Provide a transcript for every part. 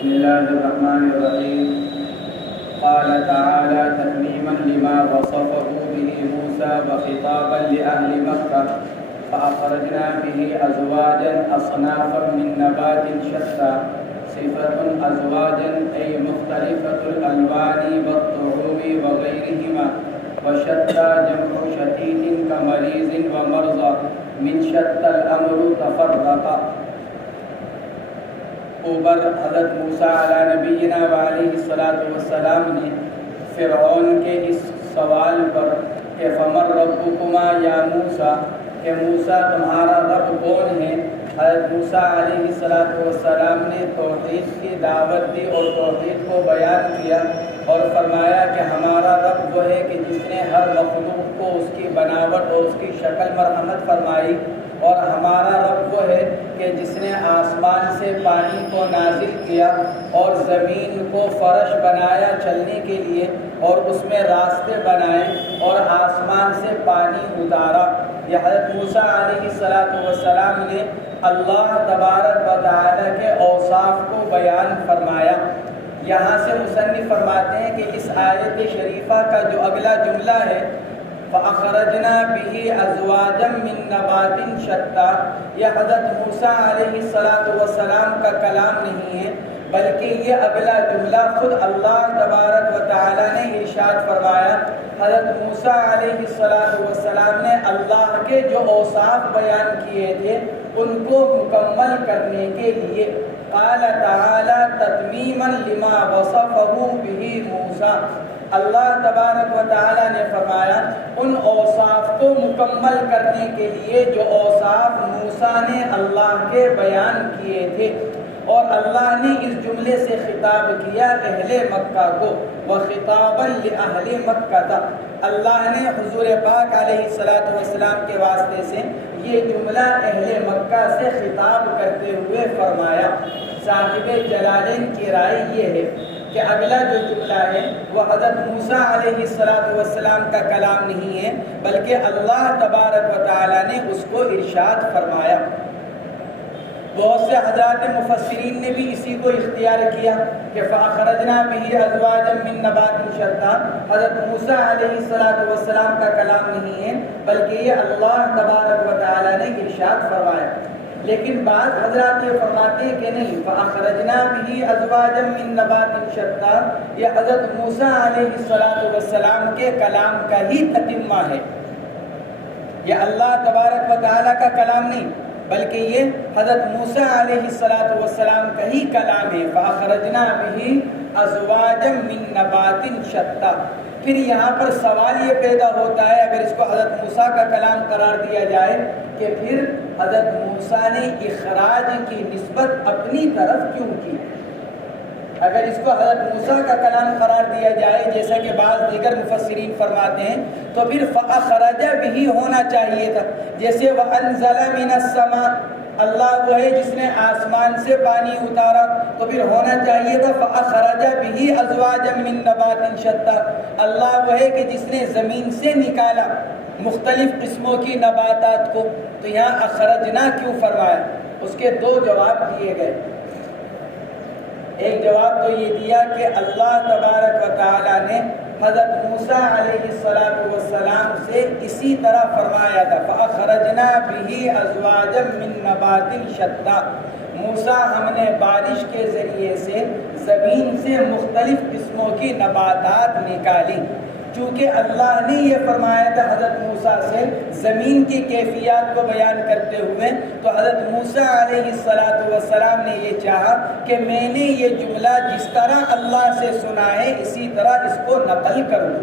بسم الله الرحمن الرحيم. قال تعالى تتميما لما وصفه به موسى وخطابا لأهل مكة: فأخرجنا به أزواجا أصنافا من نبات شتى. صفة أزواجا أي مختلفة الألوان والطعوم وغيرهما، وشتى جمع شتيت كمريض ومرضى، من شتى الأمر تفرقا. اوپر حضرت موسیٰ علیہ نبینا و علیہ السلام نے فرعون کے اس سوال پر کہ فمن ربکما یا موسیٰ، کہ موسیٰ تمہارا رب کون ہے، حضرت موسیٰ علیہ السلام نے توحید کی دعوت دی اور توحید کو بیان کیا اور فرمایا کہ ہمارا رب وہ ہے کہ جس نے ہر مخلوق کو اس کی بناوٹ اور اس کی شکل مرحمت فرمائی، اور ہمارا رب وہ ہے کہ جس نے آسمان سے پانی کو نازل کیا اور زمین کو فرش بنایا چلنے کے لیے اور اس میں راستے بنائے اور آسمان سے پانی اتارا۔ یہ حضرت موسیٰ علیہ السلام نے اللہ تبارک و تعالیٰ کے اوصاف کو بیان فرمایا۔ یہاں سے مصنف فرماتے ہیں کہ اس آیت شریفہ کا جو اگلا جملہ ہے فَأَخْرَجْنَا بِهِ أَزْوَاجًا مِّن نَّبَاتٍ شَتَّىٰ، یہ حضرت موسیٰ علیہ السلام کا کلام نہیں ہے، بلکہ یہ اگلا جملہ خود اللہ تبارک و تعالیٰ نے ارشاد فرمایا۔ حضرت موسیٰ علیہ السلام نے اللہ کے جو اوصاف بیان کیے تھے ان کو مکمل کرنے کے لیے قال تعالی تتمیما لما وصفه به موسیٰ، اللہ تبارک و تعالی نے فرمایا ان اوصاف کو مکمل کرنے کے لیے جو اوصاف موسیٰ نے اللہ کے بیان کیے تھے، اور اللہ نے اس جملے سے خطاب کیا اہل مکہ کو، وخطابا لأہل مکہ تھا۔ اللہ نے حضور پاک علیہ السلام کے واسطے سے یہ جملہ اہل مکہ سے خطاب کرتے ہوئے فرمایا۔ صاحب جلالین کی رائے یہ ہے کہ اگلا جو جملہ ہے وہ حضرت موسیٰ علیہ السلام کا کلام نہیں ہے، بلکہ اللہ تبارک و تعالیٰ نے اس کو ارشاد فرمایا۔ بہت سے حضرات مفسرین نے بھی اسی کو اختیار کیا کہ فَأَخْرَجْنَا بِهِ أَزْوَاجًا مِّن نَّبَاتٍ شَتَّىٰ، حضرت موسیٰ علیہ السلام کا کلام نہیں ہے بلکہ یہ اللہ تبارک و تعالیٰ نے ارشاد فرمایا۔ لیکن بعض حضرات یہ فرماتے ہیں کہ نہیں، فَأَخْرَجْنَا بِهِ أَزْوَاجًا مِّن نَّبَاتٍ شَتَّىٰ یہ حضرت موسیٰ علیہ السلام کے کلام کا ہی تتمہ ہے، یہ اللہ تبارک و تعالیٰ کا کلام نہیں بلکہ یہ حضرت موسیٰ علیہ السلام کا ہی کلام ہے۔ فَأَخْرَجْنَا بِهِ أَزْوَاجًا مِّن نَّبَاتٍ شَتَّىٰ۔ پھر یہاں پر سوال یہ پیدا ہوتا ہے اگر اس کو حضرت موسیٰ کا کلام قرار دیا جائے کہ پھر حضرت موسیٰ نے اخراج کی نسبت اپنی طرف کیوں کی؟ اگر اس کو حضرت موسیٰ کا کلام قرار دیا جائے جیسا کہ بعض دیگر مفسرین فرماتے ہیں تو پھر فَأَخْرَجَ بِهِ ہونا چاہیے تھا، جیسے وَأَنزَلَ مِنَ السَّمَاءِ، اللہ وہ ہے جس نے آسمان سے پانی اتارا، تو پھر ہونا چاہیے تھا فَأَخْرَجَ بِهِ أَزْوَاجًا مِّن نَّبَاتٍ شَتَّىٰ، اللہ وہ ہے کہ جس نے زمین سے نکالا مختلف قسموں کی نباتات کو، تو یہاں اخرجنا کیوں فرمایا؟ اس کے دو جواب دیے گئے۔ ایک جواب تو یہ دیا کہ اللہ تبارک و تعالیٰ نے حضرت موسیٰ علیہ السلام سے اسی طرح فرمایا تھا فَأَخْرَجْنَا بِهِ أَزْوَاجًا مِّن نَّبَاتٍ شَتَّىٰ، موسیٰ ہم نے بارش کے ذریعے سے زمین سے مختلف قسموں کی نباتات نکالی۔ چونکہ اللہ نے یہ فرمایا تھا حضرت موسیٰ سے زمین کی کیفیات کو بیان کرتے ہوئے، تو حضرت موسیٰ علیہ السلام نے یہ چاہا کہ میں نے یہ جملہ جس طرح اللہ سے سنا ہے اسی طرح اس کو نقل کروں۔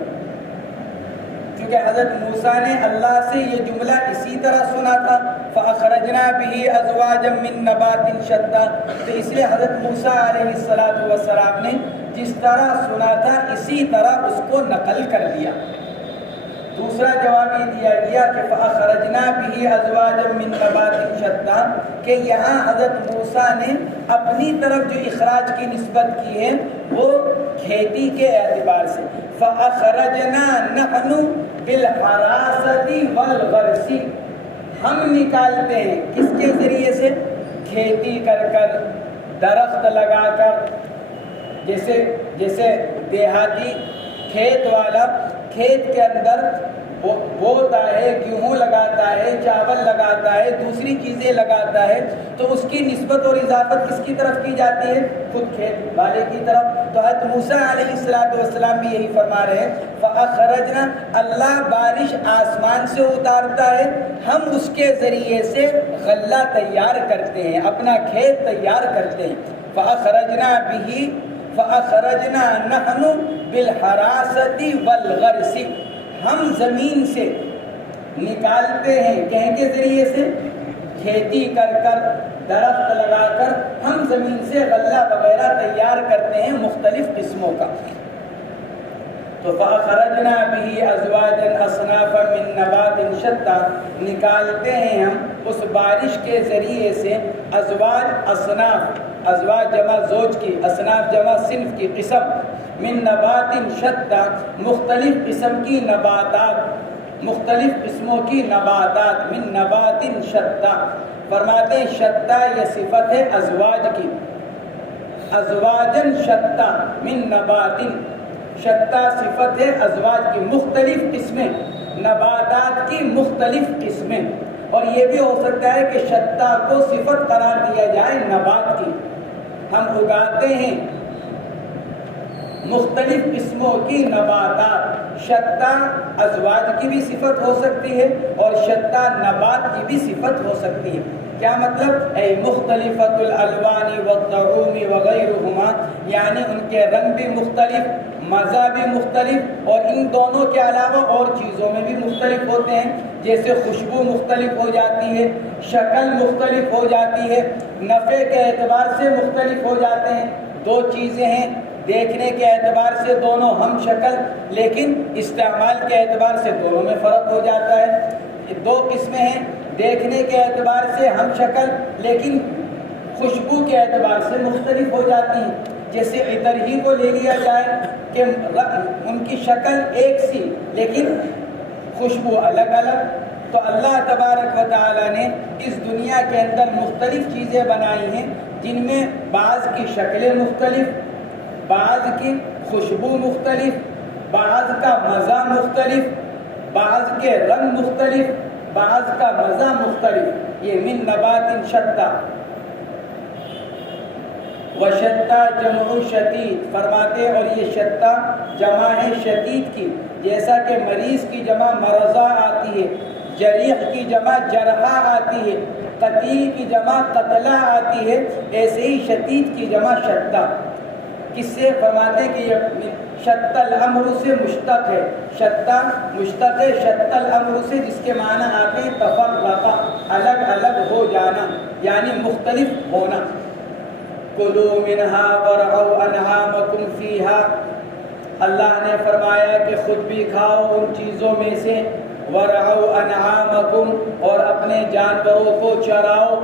چونکہ حضرت موسیٰ نے اللہ سے یہ جملہ اسی طرح سنا تھا فَأَخْرَجْنَا بِهِ أَزْوَاجًا مِّن نَّبَاتٍ شَتَّىٰ، تو اس لیے حضرت موسیٰ علیہ السلام نے جس طرح سنا تھا اسی طرح اس کو نقل کر دیا۔ دوسرا جواب یہ دیا گیا کہ فَأَخْرَجْنَا بِهِ أَزْوَاجًا مِّن نَّبَاتٍ شَتَّىٰ، کہ یہاں حضرت موسیٰ نے اپنی طرف جو اخراج کی نسبت کی ہے وہ کھیتی کے اعتبار سے، فَأَخْرَجْنَا نَحْنُ بِالْحَرَاسَةِ وَالْغَرْسِ، ہم نکالتے ہیں کس کے ذریعے سے؟ کھیتی کر کر، درخت لگا کر، جیسے دیہاتی کھیت والا کھیت کے اندر بوتا ہے، گیہوں لگاتا ہے، چاول لگاتا ہے، دوسری چیزیں لگاتا ہے، تو اس کی نسبت اور اضافت کس کی طرف کی جاتی ہے؟ خود کھیت والے کی طرف۔ تو حضرت موسیٰ علیہ السلام بھی یہی فرما رہے ہیں، فَأَخْرَجْنَا، اللہ بارش آسمان سے اتارتا ہے، ہم اس کے ذریعے سے غلہ تیار کرتے ہیں، اپنا کھیت تیار کرتے ہیں۔ فَأَخْرَجْنَا بِهِ فَأَخْرَجْنَا نَحْنُ بِالْحَرَاسَةِ وَالْغَرْسِ، ہم زمین سے نکالتے ہیں، کہیں کے ذریعے سے؟ کھیتی کر کر، درخت لگا کر ہم زمین سے غلہ وغیرہ تیار کرتے ہیں مختلف قسموں کا۔ تو فَأَخْرَجْنَا بِهِ أَزْوَاجًا أَصْنَافًا مِّن نَبَاتٍ شَتَّىٰ، نکالتے ہیں ہم اس بارش کے ذریعے سے ازواج، اصناف، ازواج جمع زوج کی، اصناف جمع صنف کی، قسم، من نبات شتّیٰ، مختلف قسم کی نباتات، مختلف قسموں کی نباتات، من نبات شتّیٰ، فرماتے ہیں شتّیٰ یہ صفت ہے ازواج کی، ازواجن شتّیٰ من نبات، شتّیٰ صفت ہے ازواج کی، مختلف قسمیں، نباتات کی مختلف قسمیں۔ اور یہ بھی ہو سکتا ہے کہ شتّیٰ کو صفت قرار دیا جائے نبات کی، ہم اگاتے ہیں مختلف قسموں کی نباتات۔ شتّیٰ ازواج کی بھی صفت ہو سکتی ہے اور شتّیٰ نبات کی بھی صفت ہو سکتی ہے۔ کیا مطلب؟ اے مختلفۃ الالوان والطعوم وغیرہما، یعنی ان کے رنگ بھی مختلف، مزہ بھی مختلف، اور ان دونوں کے علاوہ اور چیزوں میں بھی مختلف ہوتے ہیں، جیسے خوشبو مختلف ہو جاتی ہے، شکل مختلف ہو جاتی ہے، نفع کے اعتبار سے مختلف ہو جاتے ہیں۔ دو چیزیں ہیں، دیکھنے کے اعتبار سے دونوں ہم شکل، لیکن استعمال کے اعتبار سے دونوں میں فرق ہو جاتا ہے۔ دو قسمیں ہیں، دیکھنے کے اعتبار سے ہم شکل، لیکن خوشبو کے اعتبار سے مختلف ہو جاتی ہیں۔ جیسے ادھر ہی کو لے لیا جائے کہ ان کی شکل ایک سی لیکن خوشبو الگ الگ، تو اللہ تبارک و تعالیٰ نے اس دنیا کے اندر مختلف چیزیں بنائی ہیں، جن میں بعض کی شکلیں مختلف، بعض کی خوشبو مختلف، بعض کا مزہ مختلف، بعض کے رنگ مختلف، بعض کا مزہ مختلف۔ یہ من نبات شتّیٰ، وشتّیٰ جمع شدید، فرماتے اور یہ شتّیٰ جمع ہے شدید کی، جیسا کہ مریض کی جمع مرضہ آتی ہے، جریح کی جمع جرحہ آتی ہے، قتیل کی جمع قتلہ آتی ہے، ایسے ہی شدید کی جمع شتّیٰ۔ کس سے؟ فرماتے ہیں کہ یہ شتّیٰ الامر سے مشتق ہے، شتّیٰ مشتق ہے شتّیٰ الامر سے، جس کے معنی آتے ہیں تفرقہ، الگ الگ ہو جانا، یعنی مختلف ہونا۔ کلوا منہا ورعوا انعامکم فیہا، اللہ نے فرمایا کہ خود بھی کھاؤ ان چیزوں میں سے، ورعوا انعامکم، اور اپنے جانوروں کو چراؤ،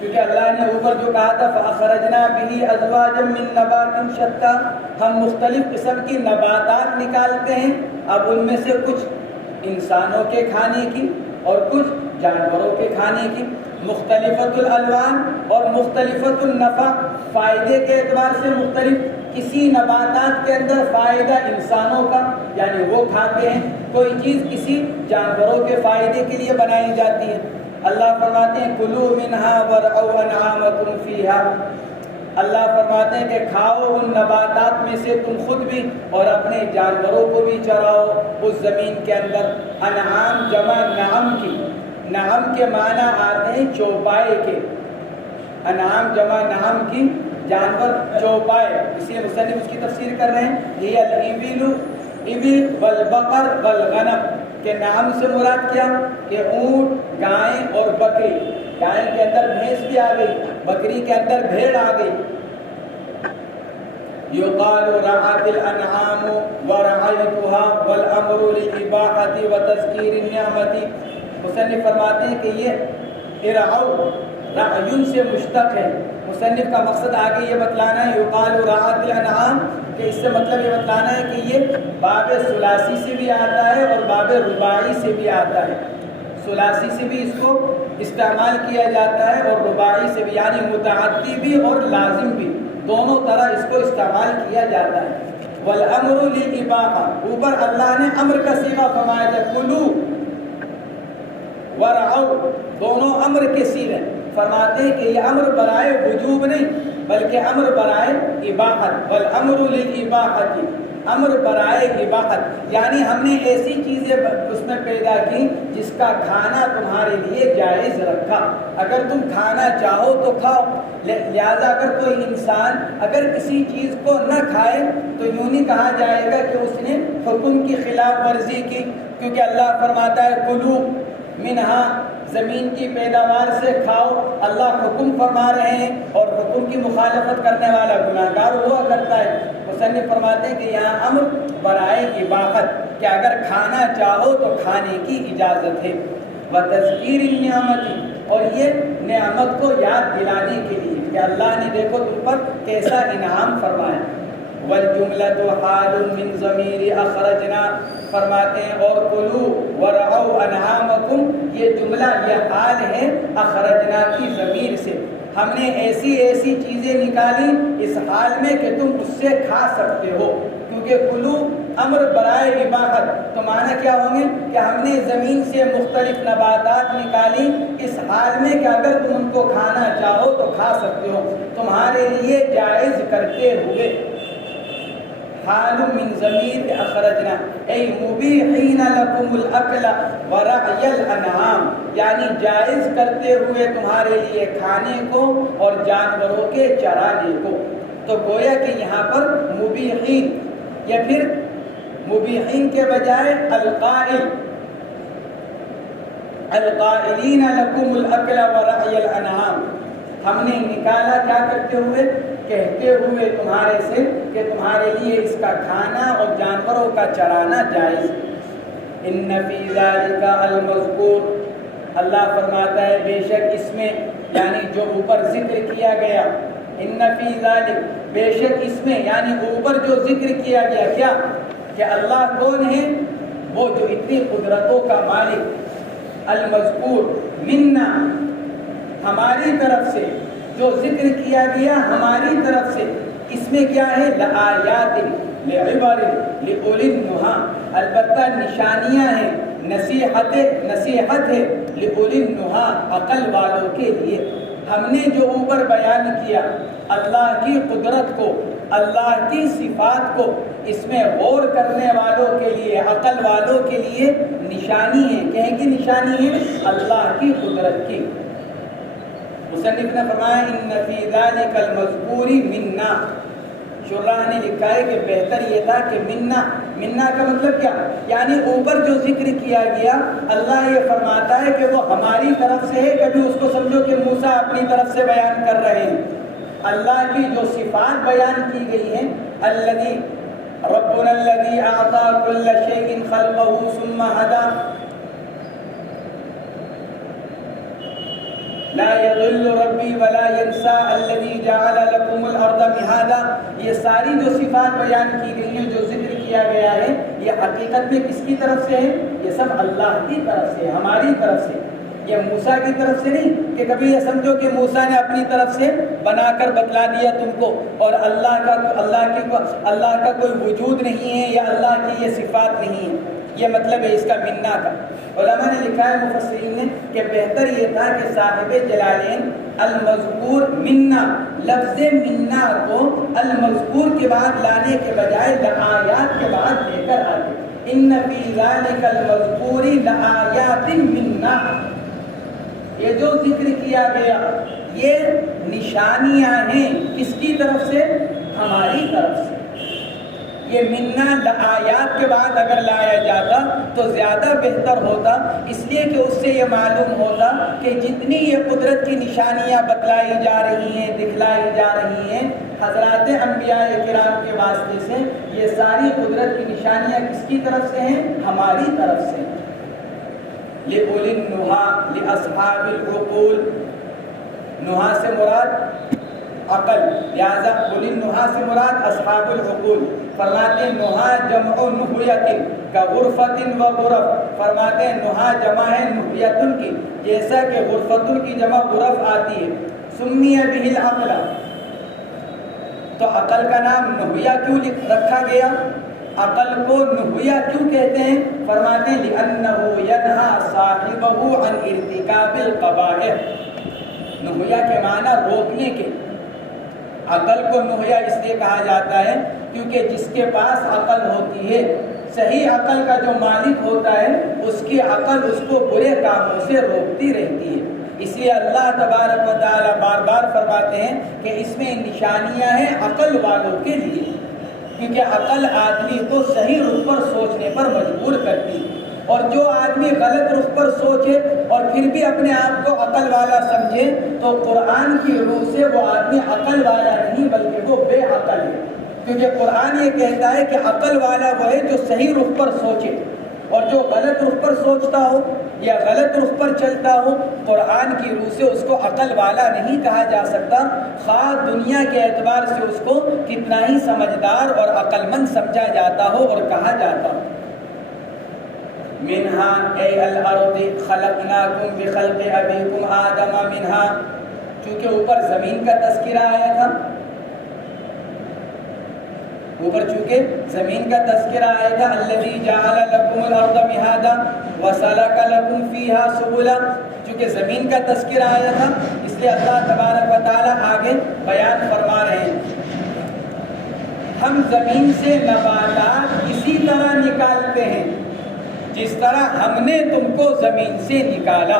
کیونکہ اللہ نے اوپر جو کہا تھا فَأَخْرَجْنَا بِهِ أَزْوَاجًا مِّن نَبَاتٍ شَتَّىٰ، ہم مختلف قسم کی نباتات نکالتے ہیں، اب ان میں سے کچھ انسانوں کے کھانے کی اور کچھ جانوروں کے کھانے کی، مختلفۃ الالوان اور مختلفۃ النفع، فائدے کے اعتبار سے مختلف، کسی نباتات کے اندر فائدہ انسانوں کا یعنی وہ کھاتے ہیں، کوئی چیز کسی جانوروں کے فائدے کے لیے بنائی جاتی ہے۔ اللہ فرماتے ہیں کلوا منہا ورعوا انعامکم فیہا، اللہ فرماتے ہیں کہ کھاؤ ان نباتات میں سے تم خود بھی اور اپنے جانوروں کو بھی چراؤ اس زمین کے اندر۔ انعام جمع نعم کی، نعم کے معنی آتے ہیں چوپائے کے، انعام جمع نعم کی جانور چوپائے، اس لیے مصنف اس کی تفسیر کر رہے ہیں یہ الابل ابل والبقر والغنم، کہ نعم سے مراد کیا کہ اونٹ، گائیں اور بکری، گائیں کے اندر بھینس بھی آ گئی، بکری کے اندر بھیڑ آ گئی۔ یقال رعت الانعام ورعیتها والامر للاباحۃ وتذکیر النعمۃ، مصنف فرماتے ہیں کہ یہ ارعوا رعیون سے مشتق ہے، مصنف کا مقصد آگے یہ بتلانا ہے یقال رعت الانعام، کہ اس سے مطلب یہ بتلانا ہے کہ یہ باب ثلاثی سے بھی آتا ہے اور باب رباعی سے بھی آتا ہے، ثلاثی سے بھی اس کو استعمال کیا جاتا ہے اور رباعی سے بھی، یعنی متعدی بھی اور لازم بھی، دونوں طرح اس کو استعمال کیا جاتا ہے۔ والامر للاباحہ، اوپر اللہ نے امر کا صیغہ فرمایا تھا، کلو ورعوا، دونوں امر کے صیغے فرماتے ہیں کہ یہ امر برائے وجوب نہیں بلکہ امر برائے اباحت، والامر للاباحۃ، امر برائے اباحت، یعنی ہم نے ایسی چیزیں اس میں پیدا کی جس کا کھانا تمہارے لیے جائز رکھا، اگر تم کھانا چاہو تو کھاؤ۔ لہذا اگر کوئی انسان اگر کسی چیز کو نہ کھائے تو یوں نہیں کہا جائے گا کہ اس نے حکم کی خلاف ورزی کی، کیونکہ اللہ فرماتا ہے کلو منہا، زمین کی پیداوار سے کھاؤ، اللہ حکم فرما رہے ہیں اور حکم کی مخالفت کرنے والا گناہ گار ہوا کرتا ہے۔ مصنف فرماتے ہیں کہ یہاں امر برائے اباحت، کہ اگر کھانا چاہو تو کھانے کی اجازت ہے۔ وتذکیر النعمت، اور یہ نعمت کو یاد دلانے کے لیے کہ اللہ نے دیکھو تم پر کیسا انعام فرمایا۔ والجملۃ حال من ضمیر اخرجنا، فرماتے ہیں اور کلو ورعوا انعامکم، یہ جملہ یہ حال ہے اخرجنا کی ضمیر سے، ہم نے ایسی ایسی چیزیں نکالی اس حال میں کہ تم اس سے کھا سکتے ہو، کیونکہ کلو امر برائے اباحت، تو معنی کیا ہوں گے کہ ہم نے زمین سے مختلف نباتات نکالی اس حال میں کہ اگر تم ان کو کھانا چاہو تو کھا سکتے ہو، تمہارے لیے جائز کرتے ہوئے۔ حال من ضمیر اخرجنا ای مبیحین لکم الاکل ورعی الانعام، یعنی جائز کرتے ہوئے تمہارے لیے کھانے کو اور جانوروں کے چرانے کو۔ تو گویا کہ یہاں پر مبیحین، یا پھر مبیحین کے بجائے القائلین لکم الاکل ورعی الانعام، ہم نے نکالا کیا کرتے ہوئے، کہتے ہوئے تمہارے سے کہ تمہارے لیے اس کا کھانا اور جانوروں کا چرانا جائز۔ ان فی ذلک المذکور، اللہ فرماتا ہے بے شک اس میں، یعنی جو اوپر ذکر کیا گیا، ان فی ذلک، بے شک اس میں، یعنی اوپر جو ذکر کیا گیا، کیا کہ اللہ کون ہے، وہ جو اتنی قدرتوں کا مالک، المذکور منا، ہماری طرف سے جو ذکر کیا گیا ہماری طرف سے، اس میں کیا ہے، لآیات لعبر لأولی النہی، البتہ نشانیاں ہیں، نصیحت ہے لأولی النہی، عقل والوں کے لیے۔ ہم نے جو اوپر بیان کیا اللہ کی قدرت کو، اللہ کی صفات کو، اس میں غور کرنے والوں کے لیے، عقل والوں کے لیے نشانی ہے، کہیں کی نشانی ہے، اللہ کی قدرت کی۔ مصنف نے فرمایا ان فی ذلک المذکور منا، شراح نے لکھا ہے کہ بہتر یہ تھا کہ منا کا مطلب کیا، یعنی اوپر جو ذکر کیا گیا اللہ یہ فرماتا ہے کہ وہ ہماری طرف سے ہے، کبھی اس کو سمجھو کہ موسیٰ اپنی طرف سے بیان کر رہے ہیں۔ اللہ کی جو صفات بیان کی گئی ہیں، الذی ربنا الذی اعطى كل شيء خلقه ثم هدى لا يضل ربی ولا ينسى الذي جعل لكم الارض مهادا، یہ ساری جو صفات بیان کی گئی ہیں، جو ذکر کیا گیا ہے، یہ حقیقت میں کس کی طرف سے ہے، یہ سب اللہ کی طرف سے، ہماری طرف سے، یہ موسیٰ کی طرف سے نہیں کہ کبھی یہ سمجھو کہ موسیٰ نے اپنی طرف سے بنا کر بتلا دیا تم کو، اور اللہ کا کوئی وجود نہیں ہے یا اللہ کی یہ صفات نہیں ہے، یہ مطلب ہے اس کا منا کا۔ علماء نے لکھا ہے، مفسرین نے، کہ بہتر یہ تھا کہ صاحب جلالین المذکور منا، لفظ منا کو المذکور کے بعد لانے کے بجائے لآیات کے بعد لے کر آتے، ان فی ذلک المذکور لآیات منا، یہ جو ذکر کیا گیا یہ نشانیاں ہیں، کس کی طرف سے، ہماری طرف سے۔ یہ منا آیات کے بعد اگر لایا جاتا تو زیادہ بہتر ہوتا، اس لیے کہ اس سے یہ معلوم ہوتا کہ جتنی یہ قدرت کی نشانیاں بتلائی جا رہی ہیں، دکھلائی جا رہی ہیں حضرات انبیاء کرام کے واسطے سے، یہ ساری قدرت کی نشانیاں کس کی طرف سے ہیں، ہماری طرف سے۔ لِأُولِي النُّہَى لِأَصْحَابِ الْعُقُولِ، نُہا سے مراد عقل، لہذا اولی النہا سے مراد اصحاب العقول۔ فرماتے ہیں نہا جمع نہیت کا غرفت و غرف، فرماتے ہیں نہا جمع ہے نہیت کی، جیسا کہ غرفت کی جمع غرف آتی ہے۔ سمی بہ العقل، تو عقل کا نام نہیہ کیوں رکھا گیا؟ عقل کو نہیہ کیوں کہتے ہیں؟ فرماتے ہیں لأنه ينہى صاحبہ عن ارتکاب القبائح، نہیہ کے معنی روکنے کے۔ عقل کو نہیہ اس لیے کہا جاتا ہے کیونکہ جس کے پاس عقل ہوتی ہے، صحیح عقل کا جو مالک ہوتا ہے، اس کی عقل اس کو برے کاموں سے روکتی رہتی ہے۔ اس لیے اللہ تبارک و تعالیٰ بار بار فرماتے ہیں کہ اس میں نشانیاں ہیں عقل والوں کے لیے، کیونکہ عقل آدمی کو صحیح رخ پر سوچنے پر مجبور کرتی ہے، اور جو آدمی غلط رخ پر سوچے اور پھر بھی اپنے آپ کو عقل والا سمجھے تو قرآن کی روح سے وہ آدمی عقل والا نہیں بلکہ وہ بے عقل ہے، کیونکہ قرآن یہ کہتا ہے کہ عقل والا وہ ہے جو صحیح رخ پر سوچے، اور جو غلط رخ پر سوچتا ہو یا غلط رخ پر چلتا ہو، قرآن کی روح سے اس کو عقل والا نہیں کہا جا سکتا، خواہ دنیا کے اعتبار سے اس کو کتنا ہی سمجھدار اور عقل مند سمجھا جاتا ہو اور کہا جاتا ہو۔ منہا اے الارض خلقناکم بخلق ابیکم آدم منہا، چونکہ اوپر زمین کا تذکرہ آیا تھا، اوپر چونکہ زمین کا تذکرہ آیا تھا، الذی جعل لکم الارض مہادا وسلک لکم فیہا سبلا، چونکہ زمین کا تذکرہ آیا تھا اس لیے اللہ تبارک و تعالیٰ آگے بیان فرما رہے ہیں، ہم زمین سے نباتات اسی طرح نکالتے ہیں جس طرح ہم نے تم کو زمین سے نکالا۔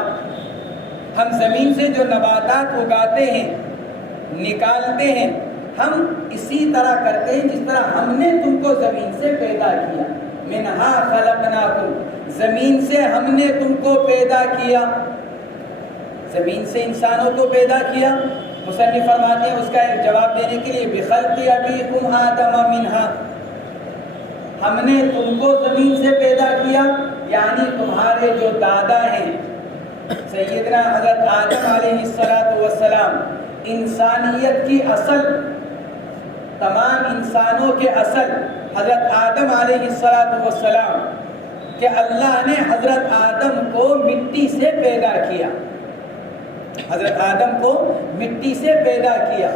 ہم زمین سے جو نباتات اگاتے ہیں، نکالتے ہیں، ہم اسی طرح کرتے ہیں جس طرح ہم نے تم کو زمین سے پیدا کیا۔ منہا خلقناکم، زمین سے ہم نے تم کو پیدا کیا، زمین سے انسانوں کو پیدا کیا۔ مصنف فرماتے ہیں اس کا ایک جواب دینے کے لیے بخلق ابیکم آدم منہا، ہم نے تم کو زمین سے پیدا کیا، یعنی تمہارے جو دادا ہیں سیدنا حضرت آدم علیہ السلام، انسانیت کی اصل، تمام انسانوں کے اصل حضرت آدم علیہ السلام، کہ اللہ نے حضرت آدم کو مٹی سے پیدا کیا، حضرت آدم کو مٹی سے پیدا کیا،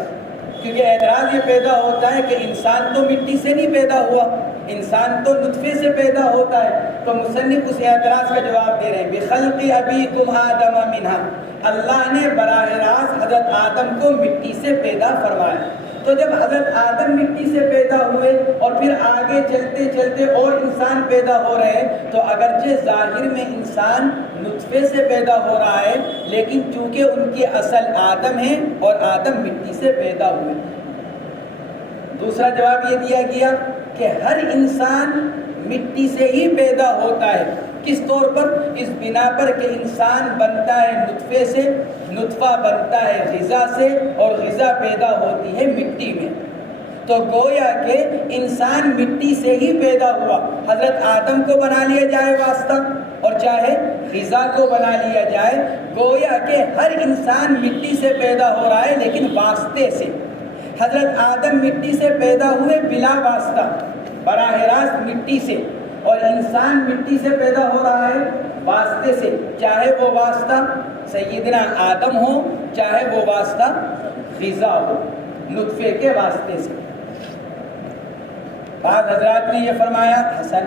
کیونکہ اعتراض یہ پیدا ہوتا ہے کہ انسان تو مٹی سے نہیں پیدا ہوا، انسان تو نطفے سے پیدا ہوتا ہے، تو مصنف اس اعتراض کا جواب دے رہے ہیں بخلق ابیکم آدم منہا، اللہ نے براہ راست حضرت آدم کو مٹی سے پیدا فرمایا۔ تو جب حضرت آدم مٹی سے پیدا ہوئے اور پھر آگے چلتے چلتے اور انسان پیدا ہو رہے ہیں، تو اگرچہ ظاہر میں انسان نطفے سے پیدا ہو رہا ہے، لیکن چونکہ ان کی اصل آدم ہے اور آدم مٹی سے پیدا ہوئے۔ دوسرا جواب یہ دیا گیا کہ ہر انسان مٹی سے ہی پیدا ہوتا ہے، کس طور پر؟ اس بنا پر کہ انسان بنتا ہے نطفے سے، نطفہ بنتا ہے غذا سے، اور غذا پیدا ہوتی ہے مٹی میں، تو گویا کہ انسان مٹی سے ہی پیدا ہوا، حضرت آدم کو بنا لیا جائے واسطہ اور چاہے غذا کو بنا لیا جائے، گویا کہ ہر انسان مٹی سے پیدا ہو رہا ہے لیکن واسطے سے۔ حضرت آدم مٹی سے پیدا ہوئے بلا واسطہ، براہ راست مٹی سے، اور انسان مٹی سے پیدا ہو رہا ہے واسطے سے، چاہے وہ واسطہ سیدنا آدم ہو، چاہے وہ واسطہ غذا ہو، نطفے کے واسطے سے۔ بعض حضرات نے یہ فرمایا حسن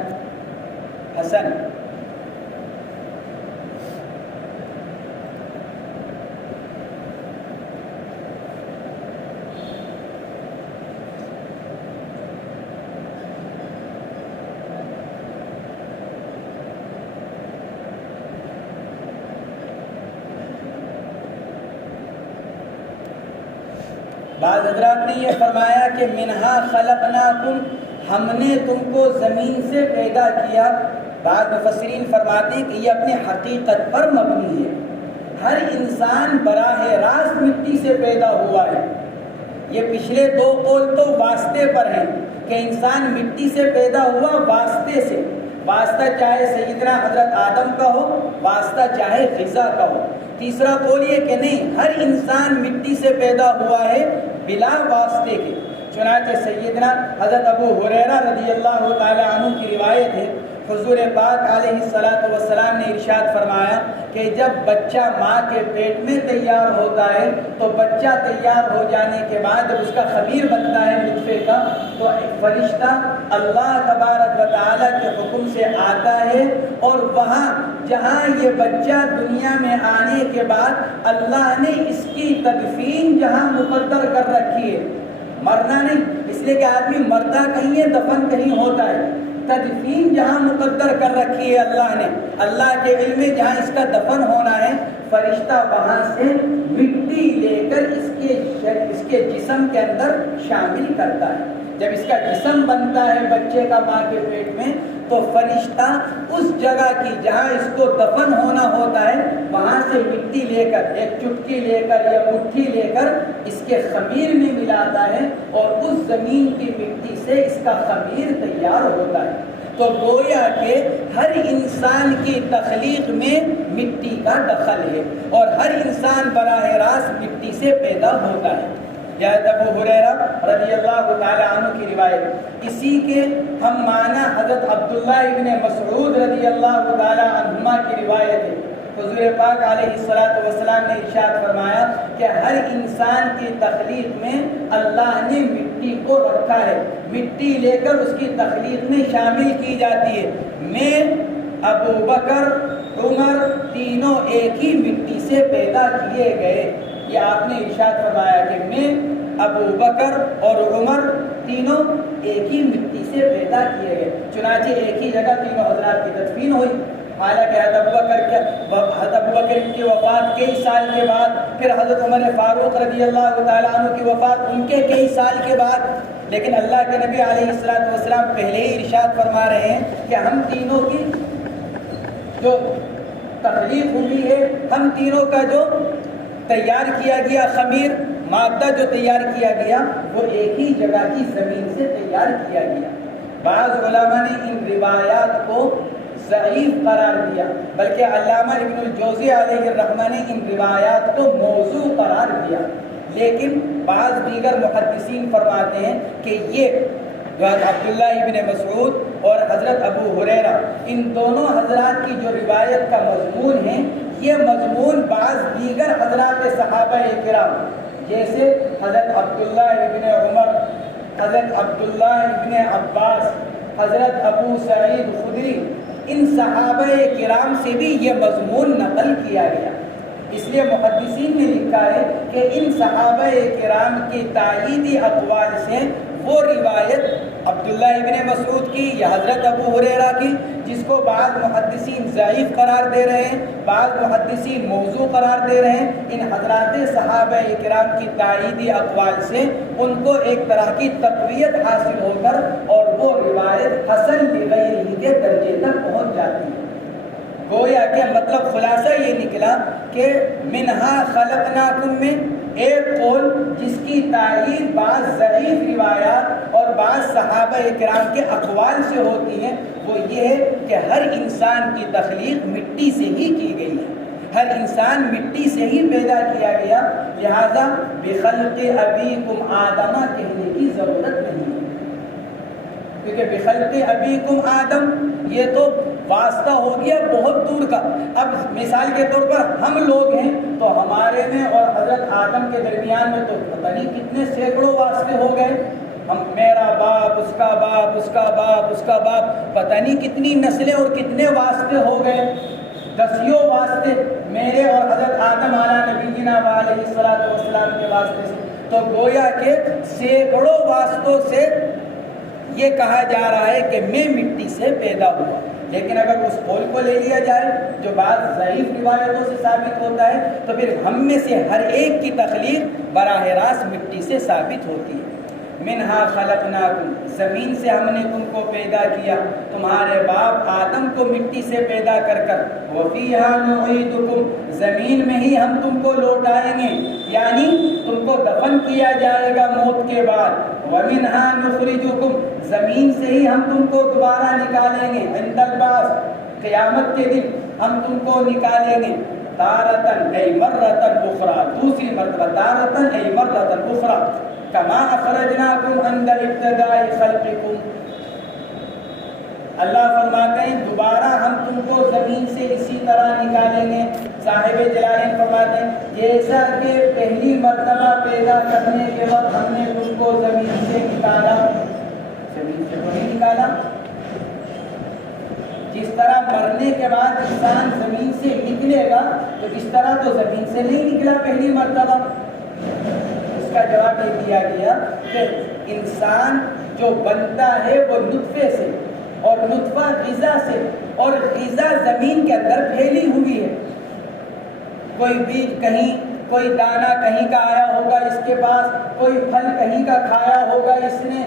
بعض حضرات نے یہ فرمایا کہ منہا خلقناکم، ہم نے تم کو زمین سے پیدا کیا۔ بعض مفسرین فرماتے ہیں کہ یہ اپنے حقیقت پر مبنی ہے، ہر انسان براہ راست مٹی سے پیدا ہوا ہے۔ یہ پچھلے دو قول تو واسطے پر ہیں کہ انسان مٹی سے پیدا ہوا واسطے سے، واسطہ چاہے سیدنا حضرت آدم کا ہو، واسطہ چاہے غذا کا ہو، تیسرا قول یہ کہ نہیں، ہر انسان مٹی سے پیدا ہوا ہے بلا واسطے کے۔ چنانچہ سیدنا حضرت ابو ہریرہ رضی اللہ تعالی عنہ کی روایت ہے، حضور پاک علیہ الصلوۃ والسلام نے ارشاد فرمایا کہ جب بچہ ماں کے پیٹ میں تیار ہوتا ہے تو بچہ تیار ہو جانے کے بعد جب اس کا خمیر بنتا ہے نطفے کا، تو ایک فرشتہ اللہ تبارک و تعالیٰ کے حکم سے آتا ہے، اور وہاں جہاں یہ بچہ دنیا میں آنے کے بعد اللہ نے اس کی تدفین جہاں مقدر کر رکھی ہے، مرنا نہیں، اس لیے کہ آدمی مرتا کہیں ہے، دفن کہیں ہوتا ہے، تدفین جہاں مقدر کر رکھی ہے اللہ نے، اللہ کے علم میں جہاں اس کا دفن ہونا ہے، فرشتہ وہاں سے مٹی لے کر اس کے جسم کے اندر شامل کرتا ہے۔ جب اس کا جسم بنتا ہے بچے کا ماں کے پیٹ میں، تو فرشتہ اس جگہ کی جہاں اس کو دفن ہونا ہوتا ہے وہاں سے مٹی لے کر، ایک چٹکی لے کر یا مٹھی لے کر اس کے خمیر میں ملاتا ہے، اور اس زمین کی مٹی سے اس کا خمیر تیار ہوتا ہے۔ تو گویا کہ ہر انسان کی تخلیق میں مٹی کا دخل ہے، اور ہر انسان براہ راست مٹی سے پیدا ہوتا ہے۔ حضرت ابو ہریرہ رضی اللہ تعالی عنہ کی روایت، اسی کے ہم معنی حضرت عبداللہ ابن مسعود رضی اللہ تعالی عنہما کی روایت ہے۔ حضور پاک علیہ الصلوۃ والسلام نے ارشاد فرمایا کہ ہر انسان کی تخلیق میں اللہ نے مٹی کو رکھا ہے، مٹی لے کر اس کی تخلیق میں شامل کی جاتی ہے۔ میں، ابو بکر، عمر تینوں ایک ہی مٹی سے پیدا کیے گئے۔ یہ آپ نے ارشاد فرمایا کہ میں، ابو بکر اور عمر تینوں ایک ہی مٹی سے پیدا کیے گئے۔ چنانچہ ایک ہی جگہ تینوں حضرات کی تدفین ہوئی۔ حالانکہ حضرت ابو بکر کی وفات کئی سال کے بعد، پھر حضرت عمر فاروق رضی اللہ تعالیٰ عنہ کی وفات ان کے کئی سال کے بعد، لیکن اللہ کے نبی علیہ الصلوۃ والسلام پہلے ہی ارشاد فرما رہے ہیں کہ ہم تینوں کی جو تخلیق ہوئی ہے، ہم تینوں کا جو تیار کیا گیا خمیر، مادہ جو تیار کیا گیا، وہ ایک ہی جگہ کی زمین سے تیار کیا گیا۔ بعض علماء نے ان روایات کو ضعیف قرار دیا، بلکہ علامہ ابن الجوزی علیہ الرحمہ نے ان روایات کو موضوع قرار دیا، لیکن بعض دیگر محدثین فرماتے ہیں کہ یہ عبداللہ ابن مسعود اور حضرت ابو ہریرہ، ان دونوں حضرات کی جو روایت کا مضمون ہے، یہ مضمون بعض دیگر حضرات صحابہ کرام جیسے حضرت عبداللہ ابن عمر، حضرت عبداللہ ابن عباس، حضرت ابو سعید خدری، ان صحابہ کرام سے بھی یہ مضمون نقل کیا گیا۔ اس لیے محدثین نے لکھا ہے کہ ان صحابہ کرام کی تائیدی اقوال سے وہ روایت عبداللہ ابن مسعود کی یا حضرت ابو ہریرہ کی، جس کو بعض محدثین ضعیف قرار دے رہے ہیں، بعض محدثین موضوع قرار دے رہے ہیں، ان حضرات صحابہ کرام کی تائیدی اقوال سے ان کو ایک طرح کی تقویت حاصل ہو کر اور وہ روایت حسن لغیرہ کے درجے تک پہنچ جاتی ہے۔ گویا کہ مطلب خلاصہ یہ نکلا کہ منہا خلقناکم میں ایک قول جس کی تائید بعض ضعیف روایات اور بعض صحابہ کرام کے اقوال سے ہوتی ہے، وہ یہ ہے کہ ہر انسان کی تخلیق مٹی سے ہی کی گئی ہے، ہر انسان مٹی سے ہی پیدا کیا گیا، لہذا بخلق ابیکم آدم کہنے کی ضرورت نہیں ہے، کیونکہ بخلق ابیکم آدم یہ تو واسطہ ہو گیا بہت دور کا۔ اب مثال کے طور پر ہم لوگ ہیں تو ہمارے میں اور حضرت آدم کے درمیان میں تو پتہ نہیں کتنے سینکڑوں واسطے ہو گئے، ہم میرا باپ، اس کا باپ، اس کا باپ، اس کا باپ، پتہ نہیں کتنی نسلیں اور کتنے واسطے ہو گئے، دسیوں واسطے میرے اور حضرت آدم علیہ نبینا علیہ الصلوۃ والسلام کے واسطے سے۔ تو گویا کہ سینکڑوں واسطوں سے یہ کہا جا رہا ہے کہ میں مٹی سے پیدا ہوا۔ لیکن اگر اس قول کو لے لیا جائے جو بعض ضعیف روایتوں سے ثابت ہوتا ہے، تو پھر ہم میں سے ہر ایک کی تخلیق براہ راست مٹی سے ثابت ہوتی ہے۔ منہا خلقناکم، زمین سے ہم نے تم کو پیدا کیا، تمہارے باپ آدم کو مٹی سے پیدا کر وفیہا نعیدکم، زمین میں ہی ہم تم کو لوٹائیں گے، یعنی تم کو دفن کیا جائے گا موت کے بعد، ومنہا نخرجکم، زمین سے ہی ہم تم کو دوبارہ نکالیں گے، عند البعث، قیامت کے دن ہم تم کو نکالیں گے، تارتن ای مرتن اخرى، دوسری مرتبہ، تارتن ای مرتن اخرى، کما اخرجناکم عند ابتداء خلقکم، اللہ فرماتے ہیں دوبارہ ہم تم کو زمین سے اسی طرح نکالیں گے۔ صاحب جلالین فرماتے ہیں جیسا کہ پہلی مرتبہ پیدا کرنے کے وقت ہم نے تم کو زمین سے نکالا، زمین سے تو نہیں نکالا، جس طرح مرنے کے بعد انسان زمین سے نکلے گا تو اس طرح تو زمین سے نہیں نکلا پہلی مرتبہ۔ اس کا جواب یہ دیا گیا کہ انسان جو بنتا ہے وہ نطفے سے، اور نطفہ غذا سے، اور غذا زمین کے اندر پھیلی ہوئی ہے۔ کوئی بیج کہیں، کوئی دانہ کہیں کا آیا ہوگا اس کے پاس، کوئی پھل کہیں کا کھایا ہوگا اس نے،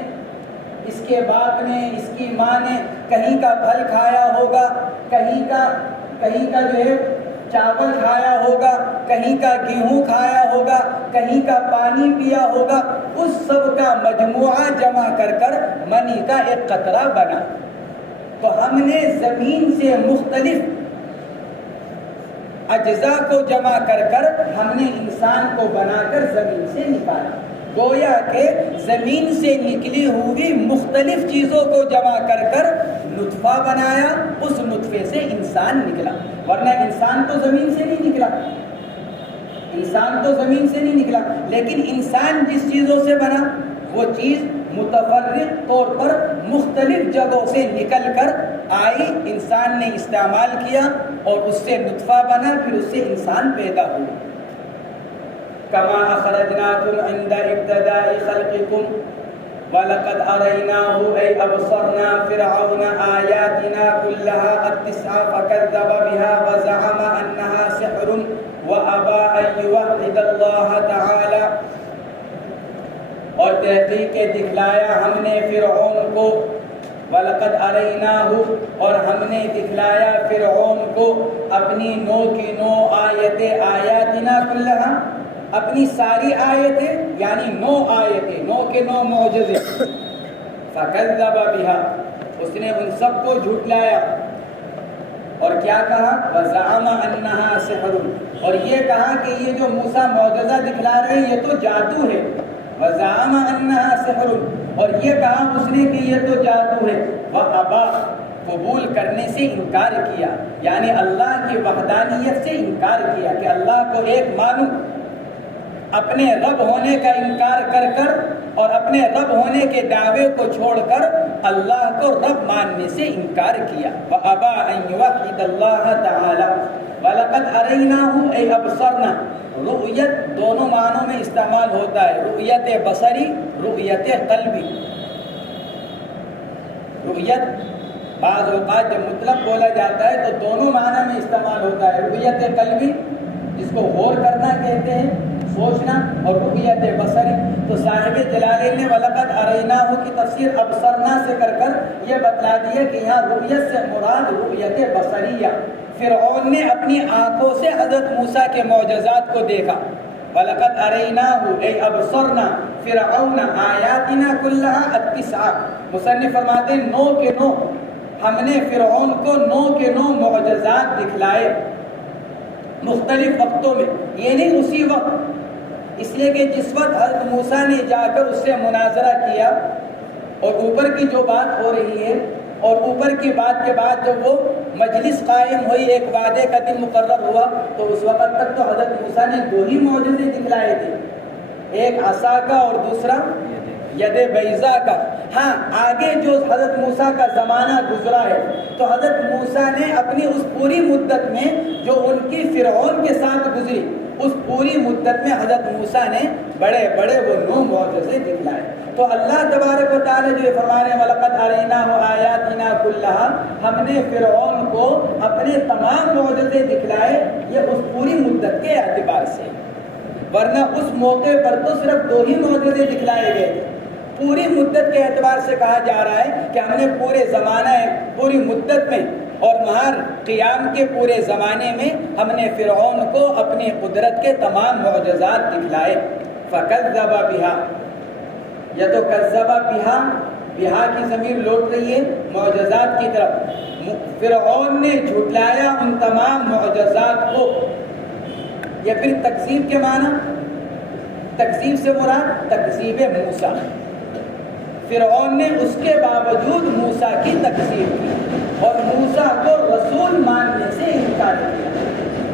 اس کے باپ نے، اس کی ماں نے کہیں کا پھل کھایا ہوگا، کہیں کا جو ہے چاول کھایا ہوگا، کہیں کا گیہوں کھایا ہوگا، کہیں کا پانی پیا ہوگا، اس سب کا مجموعہ جمع کر کر منی کا ایک قطرہ بنا۔ تو ہم نے زمین سے مختلف اجزاء کو جمع کر کر ہم نے انسان کو بنا کر زمین سے نکالا، گویا کہ زمین سے نکلی ہوئی مختلف چیزوں کو جمع کر کر نطفہ بنایا، اس نطفے سے انسان نکلا، ورنہ انسان تو زمین سے نہیں نکلا، انسان تو زمین سے نہیں نکلا، لیکن انسان جس چیزوں سے بنا وہ چیز متفرق طور پر مختلف جگہوں سے نکل کر آئی، انسان نے استعمال کیا اور اس سے نطفہ بنا، پھر اس سے انسان پیدا ہوا۔ کما اخرجناکم عند ابتداء خلقکم وَلَقَدْ أَرَيْنَاهُ أَيْ أَبْصَرْنَا فِرْعَوْنَ آيَاتِنَا كُلَّهَا التِّسْعَ فَكَذَّبَ بِهَا وَزَعَمَ أَنَّهَا سِحْرٌ وَأَبَى أَن يُوَحِّدَ اللَّهَ تَعَالَى، اور تحقیق دکھلایا ہم نے فرعون کو، وَلَقَدْ أَرَيْنَاهُ، اور ہم نے دکھلایا فرعون کو اپنی 9 کی 9 آیتیں، آیاتنا کلہا، اپنی ساری آیتیں، یعنی 9 آیتیں، 9 کے 9 معجزے، فَكَذَّبَ بِهَا، اس نے ان سب کو جھٹلایا، اور کیا کہا؟ وَزَعَمَ أَنَّهَا سِحْرٌ، اور یہ کہا کہ یہ جو موسیٰ معجزہ دکھلا رہے ہیں یہ تو جادو ہے، وَزَعَمَ أَنَّهَا سِحْرٌ، اور یہ کہا اس نے کہ یہ تو جادو ہے، وَأَبَى، قبول کرنے سے انکار کیا، یعنی اللہ کی وحدانیت سے انکار کیا کہ اللہ کو ایک مانو، اپنے رب ہونے کا انکار کر کر اور اپنے رب ہونے کے دعوے کو چھوڑ کر اللہ کو رب ماننے سے انکار کیا۔ وَأَبَى أَن يُوَحِّدَ اللَّهَ تَعَالَى وَلَقَدْ أَرَيْنَاهُ أَيْ أَبْصَرْنَا، رؤیت دونوں معنوں میں استعمال ہوتا ہے، رؤیت بصری، رؤیت قلبی۔ رؤیت بعض اوقات جب مطلق بولا جاتا ہے تو دونوں معنی میں استعمال ہوتا ہے، رؤیت قلبی جس کو غور کرنا کہتے ہیں، سوچنا، اور رؤیت بصری۔ تو صاحب جلالین نے وَلَقَدْ أَرَيْنَاهُ کی تفسیر ابصرنا سے کر کر یہ بتلا دیا کہ یہاں رؤیت سے مراد رؤیت بصریہ، فرعون نے اپنی آنکھوں سے حضرت موسیٰ کے معجزات کو دیکھا۔ وَلَقَدْ أَرَيْنَاهُ أَيْ أَبْصَرْنَا فِرْعَوْنَ آيَاتِنَا كُلَّهَا التِّسْعَ، مصنف فرماتے ہیں 9 کے 9 ہم نے فرعون کو 9 کے 9 معجزات دکھلائے مختلف وقتوں میں، یہ نہیں اسی وقت، اس لیے کہ جس وقت حضرت موسیٰ نے جا کر اس سے مناظرہ کیا اور اوپر کی جو بات ہو رہی ہے، اور اوپر کی بات کے بعد جب وہ مجلس قائم ہوئی، ایک وعدے کا دن مقرر ہوا، تو اس وقت تک تو حضرت موسیٰ نے 2 ہی معجزے دکھلائے تھے، ایک عصا کا اور دوسرا ید بیضا کا۔ ہاں آگے جو حضرت موسیٰ کا زمانہ گزرا ہے تو حضرت موسیٰ نے اپنی اس پوری مدت میں جو ان کی فرعون کے ساتھ گزری، اس پوری مدت میں حضرت موسیٰ نے بڑے بڑے وہ 9 معجزے دکھلائے۔ تو اللہ تبارک و تعالیٰ جو فرما رہے ہیں وَلَقَدْ أَرَيْنَاهُ آيَاتِنَا كُلَّهَا، ہم نے فرعون کو اپنے تمام معجزے دکھلائے، یہ اس پوری مدت کے اعتبار سے، ورنہ اس موقع پر تو صرف 2 ہی معجزے دکھلائے گئے تھے۔ پوری مدت کے اعتبار سے کہا جا رہا ہے کہ ہم نے پورے زمانہ پوری مدت میں اور مہار قیام کے پورے زمانے میں ہم نے فرعون کو اپنی قدرت کے تمام معجزات دکھلائے۔ فَكَذَّبَ بِهَا، یا تو کذب بہا کی ضمیر لوٹ رہی ہے معجزات کی طرف، فرعون نے جھٹلایا ان تمام معجزات کو، یا پھر تکذیب کے معنی، تکذیب سے مراد تکذیب موسیٰ، فرعون نے اس کے باوجود موسیٰ کی تکذیب کی اور موسیٰ کو رسول ماننے سے انکار کیا۔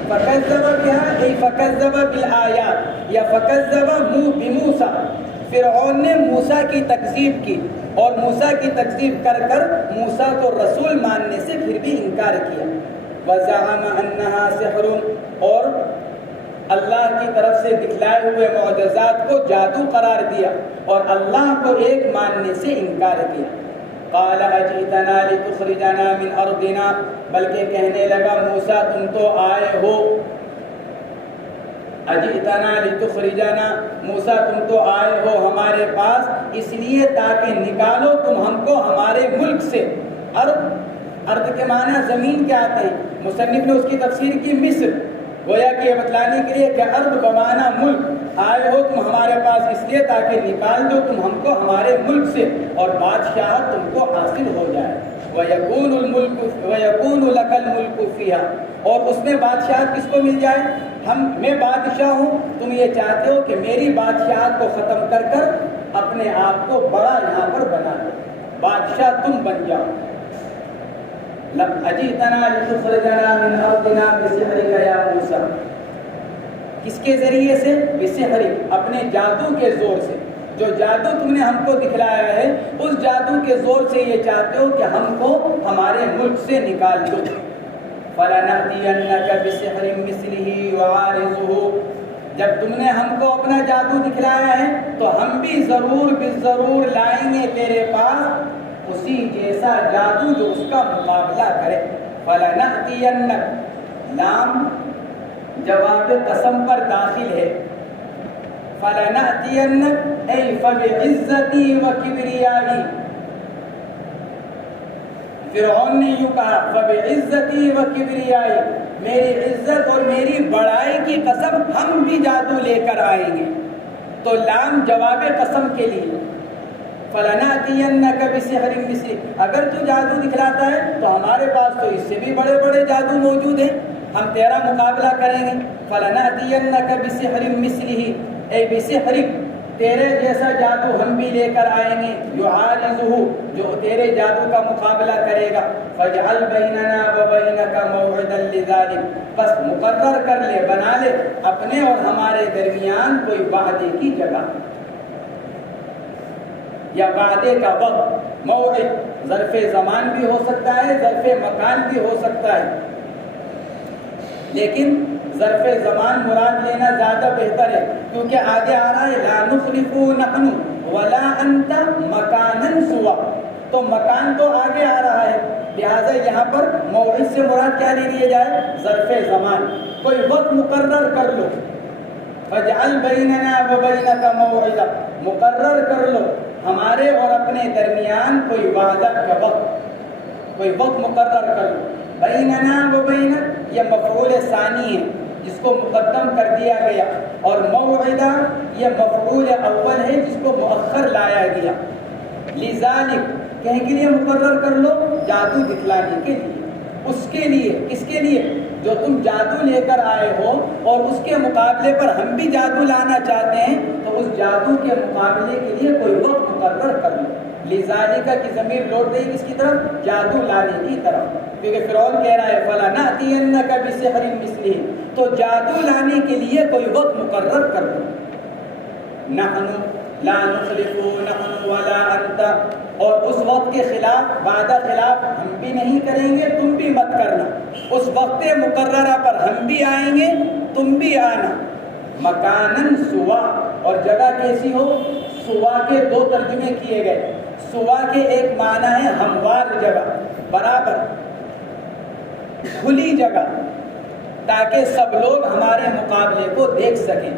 فکذب بها ای فکذب بالآیات یا فکذب بموسیٰ، فرعون نے موسیٰ کی تکذیب کی اور موسیٰ کی تکذیب کر کر موسیٰ کو رسول ماننے سے پھر بھی انکار کیا۔ وزعم انہا سحر، اور اللہ کی طرف سے دکھلائے ہوئے معجزات کو جادو قرار دیا اور اللہ کو ایک ماننے سے انکار کیا۔ قال اجئتنا لتخرجنا من ارضنا، بلکہ کہنے لگا موسیٰ تم تو آئے ہو، اجئتنا لتخرجنا، موسیٰ تم تو آئے ہو ہمارے پاس اس لیے تاکہ نکالو تم ہم کو ہمارے ملک سے۔ ارض کے معنی زمین کیا آتے ہیں؟ مصنف نے اس کی تفسیر کی مصر، گویا کہ یہ بتلانے کے لیے کہ ارض بمعنی ملک، آئے ہو تم ہمارے پاس اس لیے تاکہ نکال دو تم ہم کو ہمارے ملک سے اور بادشاہت تم کو حاصل ہو جائے۔ وَيَكُونُ لَكَ الْمُلْكُ فِيهَا، اور اس میں بادشاہت کس کو مل جائے؟ میں بادشاہ ہوں، تم یہ چاہتے ہو کہ میری بادشاہت کو ختم کر کر اپنے آپ کو بڑا یہاں پر بنا دو، بادشاہ تم بن جاؤ۔ اجئتنا لتخرجنا من ارضنا بسحرک یا موسیٰ، کس کے ذریعے سے؟ بسحرک، اپنے جادو کے زور سے، جو جادو تم نے ہم کو دکھلایا ہے اس جادو کے زور سے یہ چاہتے ہو کہ ہم کو ہمارے ملک سے نکال دو۔ فَلَنَأْتِيَنَّكَ بِسِحْرٍ مِثْلِهِ وَعَارِضُهُ، جب تم نے ہم کو اپنا جادو دکھلایا ہے تو ہم بھی ضرور بالضرور لائیں گے تیرے پاس اسی جیسا جادو جو اس کا مقابلہ کرے۔ فَلَنَأْتِيَنَّكَ، لام جواب قسم پر داخل ہے، فَلَنَأْتِيَنَّكَ اے فَبِعِزَّتِي وَكِبْرِيَائِي، فرعون نے یوں کہا فَبِعِزَّتِي وَكِبْرِيَائِي، میری عزت اور میری بڑائی کی قسم ہم بھی جادو لے کر آئیں گے۔ تو لام جواب قسم کے لیے، فَلَنَأْتِيَنَّكَ بِسِحْرٍ مِثْلِهِ، اگر تو جادو دکھلاتا ہے تو ہمارے پاس تو اس سے بھی بڑے بڑے جادو موجود ہیں، ہم تیرا مقابلہ کریں گے۔ فَلَنَأْتِيَنَّكَ بِسِحْرٍ مِثْلِهِ، اے بِسِحْرٍ، تیرے جیسا جادو ہم بھی لے کر آئیں گے، يُعَارِضُهُ، جو تیرے جادو کا مقابلہ کرے گا۔ فَاجْعَلْ بَيْنَنَا وَبَيْنَكَ مَوْعِدًا لِذَلِكَ، بس مقرر کر لے، بنا لے اپنے اور ہمارے درمیان کوئی وعدے کی جگہ یا وعدے کا وقت۔ موعد ظرف زمان بھی ہو سکتا ہے، ظرف مکان بھی ہو سکتا ہے، لیکن ظرف زمان مراد لینا زیادہ بہتر ہے کیونکہ آگے آ رہا ہے لا نخلف نحن ولا انت مکانا سوا، تو مکان تو آگے آ رہا ہے، لہٰذا یہاں پر موعد سے مراد کیا لے لیا جائے؟ ظرف زمان، کوئی وقت مقرر کر لو۔ فَاجْعَلْ بَيْنَنَا وَبَيْنَكَ مَوْعِدًا، مقرر کر لو ہمارے اور اپنے درمیان کوئی وعدہ کا وقت، کوئی وقت مقرر کر لو۔ بیننا و بینک یہ مفعول ثانی ہے جس کو مقدم کر دیا گیا، اور موعدہ یہ مفعول اول ہے جس کو مؤخر لایا گیا۔ لذالک کہیں کے لیے مقرر کر لو؟ جادو دکھلانے کے لیے، اس کے لیے، کس کے لیے؟ جو تم جادو لے کر آئے ہو اور اس کے مقابلے پر ہم بھی جادو لانا چاہتے ہیں، تو اس جادو کے مقابلے کے لیے کوئی وقت مقرر کر لو۔ لذالک کی ضمیر لوٹ گئی کس کی طرف؟ جادو لانے کی طرف، کیونکہ فرعون کہہ رہا ہے فَلَنَأْتِيَنَّكَ بِسِحْرٍ مِثْلِهِ، تو جادو لانے کے لیے کوئی وقت مقرر کر لو۔ نحن لا نخلف نحن ولا انت، اور اس وقت کے خلاف، وعدہ خلاف ہم بھی نہیں کریں گے، تم بھی مت کرنا، اس وقت مقررہ پر ہم بھی آئیں گے، تم بھی آنا۔ مکانن سوا، اور جگہ کیسی ہو؟ سوا کے دو ترجمے کیے گئے، سوا کے ایک معنی ہے ہموار جگہ، برابر کھلی جگہ، تاکہ سب لوگ ہمارے مقابلے کو دیکھ سکیں،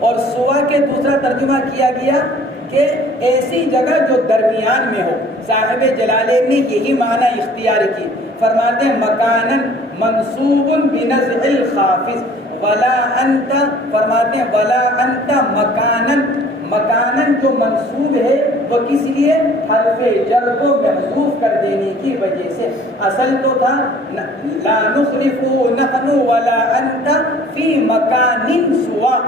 اور سوا کے دوسرا ترجمہ کیا گیا کہ ایسی جگہ جو درمیان میں ہو۔ صاحب جلالین نے یہی معنی اختیار کی، فرماتے ہیں مکانن منصوب بنزع الخافض ولا انت، فرماتے ہیں ولا انت مکانن، مکانن جو منصوب ہے وہ کس لیے؟ حرف جر کو محذوف کر دینے کی وجہ سے. اصل تو تھا لا نخلف نحن ولا انت فی مکان سوا.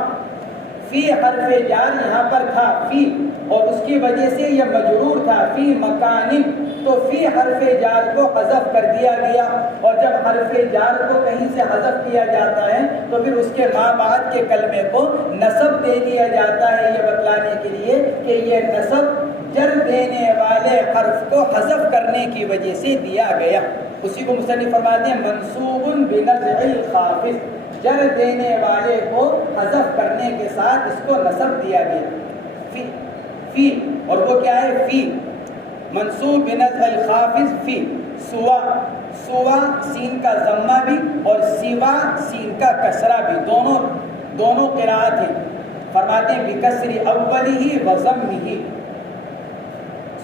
فی حرف جار یہاں پر تھا فی، اور اس کی وجہ سے یہ مجرور تھا فی مکان، تو فی حرف جار کو حذف کر دیا گیا. اور جب حرف جار کو کہیں سے حذف کیا جاتا ہے تو پھر اس کے ماں بعد کے کلمے کو نصب دے دیا جاتا ہے، یہ بتلانے کے لیے کہ یہ نصب جر دینے والے حرف کو حذف کرنے کی وجہ سے دیا گیا. اسی کو مصنف فرماتے ہیں منصوب بنزع الخافض، جر دینے والے کو حذف کرنے کے ساتھ اس کو نصب دیا گیا. فی فی، اور وہ کیا ہے؟ فی منصوب بنزع الخافض فی. سوا، سوا سین کا ضمہ بھی اور سوا سین کا کسرہ بھی، دونوں قراءت ہیں. فرماتے ہیں بکسر اولی و ضمہ.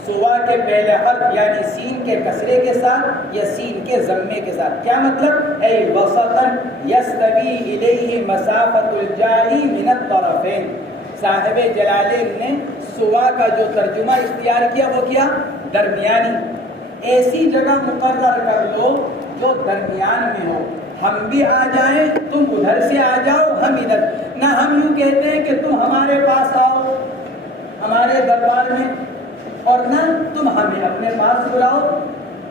سوا کے پہلے حرف یعنی سین کے کسرے کے ساتھ یا سین کے ضمے کے ساتھ. کیا مطلب؟ اے وسطاً یستوی الیہ مسافۃ الجاری من الطرفین. صاحب جلالین نے سوا کا جو ترجمہ اختیار کیا وہ کیا؟ درمیانی. ایسی جگہ مقرر کر لو جو درمیان میں ہو. ہم بھی آ جائیں، تم ادھر سے آ جاؤ، ہم ادھر. نہ ہم یوں کہتے ہیں کہ تم ہمارے پاس آؤ ہمارے دربار میں، اور نہ تم ہمیں اپنے پاس بلاؤ.